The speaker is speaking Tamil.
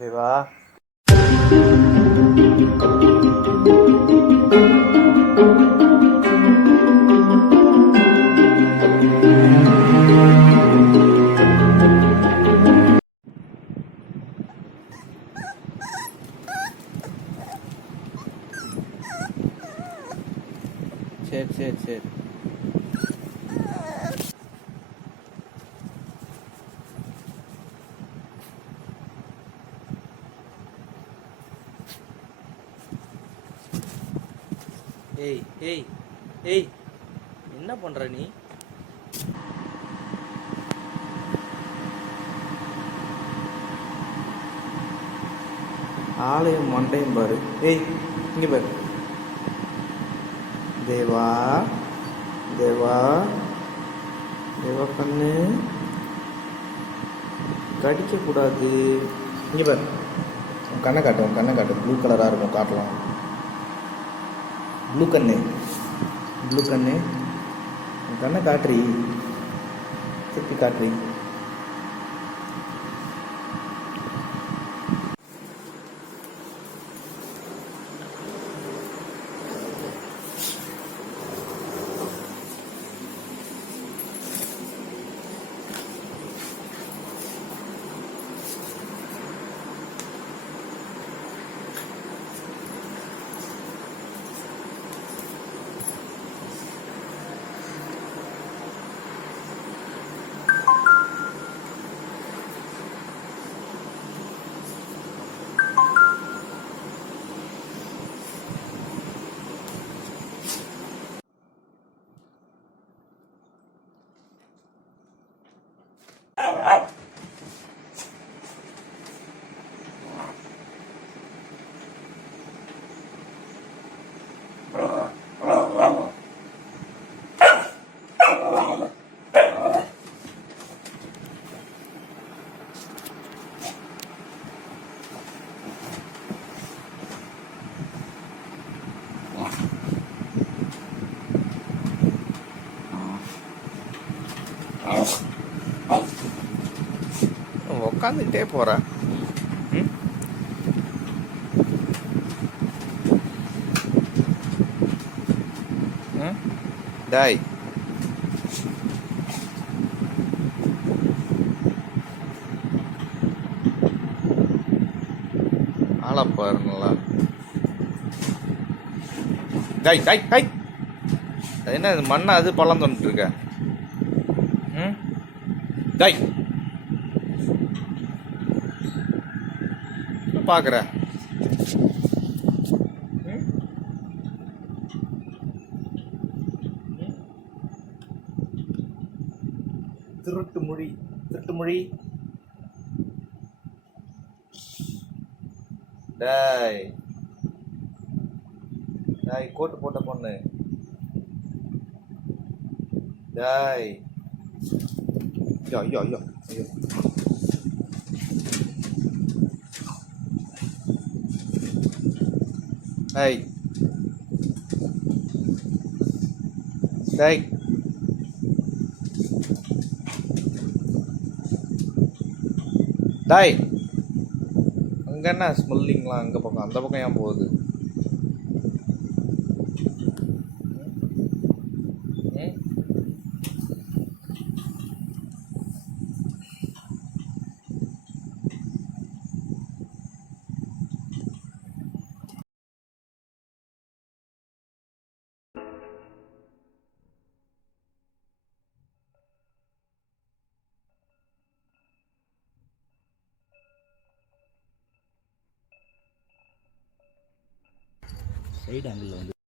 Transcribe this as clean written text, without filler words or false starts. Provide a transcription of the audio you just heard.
தேவா சரி சரி சரி ஏய் ஏய் ஏய் என்ன பண்ற நீ? ஆலயம் மண்டையும் பாரு. ஏய் இங்க பாரு. தேவா தேவா தேவா கண்ணு கடிக்க கூடாது. இங்க பாரு, உன் கண்ணை காட்டு, உன் கண்ணை காட்டு. ப்ளூ கலராக இருக்கும், காட்டலாம். ப்ளூ கண்ணு, ப்ளூ கண்ணு, உன் கண்ணை காட்டுறி, திருப்பி காட்டுறி. உக்காந்துக்கிட்டே போற. டாய் ஆள பாருங்களா. டாய் டாய் டாய், அது என்ன மண்ணா அது பள்ளம் தோண்டிட்டு இருக்க? டாய் பாக்குற திருட்டு மொழி, திருட்டு மொழி. டாய் டாய், கோட்டு போட்ட பொண்ணு. டாய் ஐயோ ஐயோ ஐயோ ஐயோ. டாய் டாய் டாய், அங்க என்ன ஸ்மெல்லிங்லாம்? அங்க பக்கம், அந்த பக்கம் ஏன் போகுது? சைடு ஆங்கிள் வந்து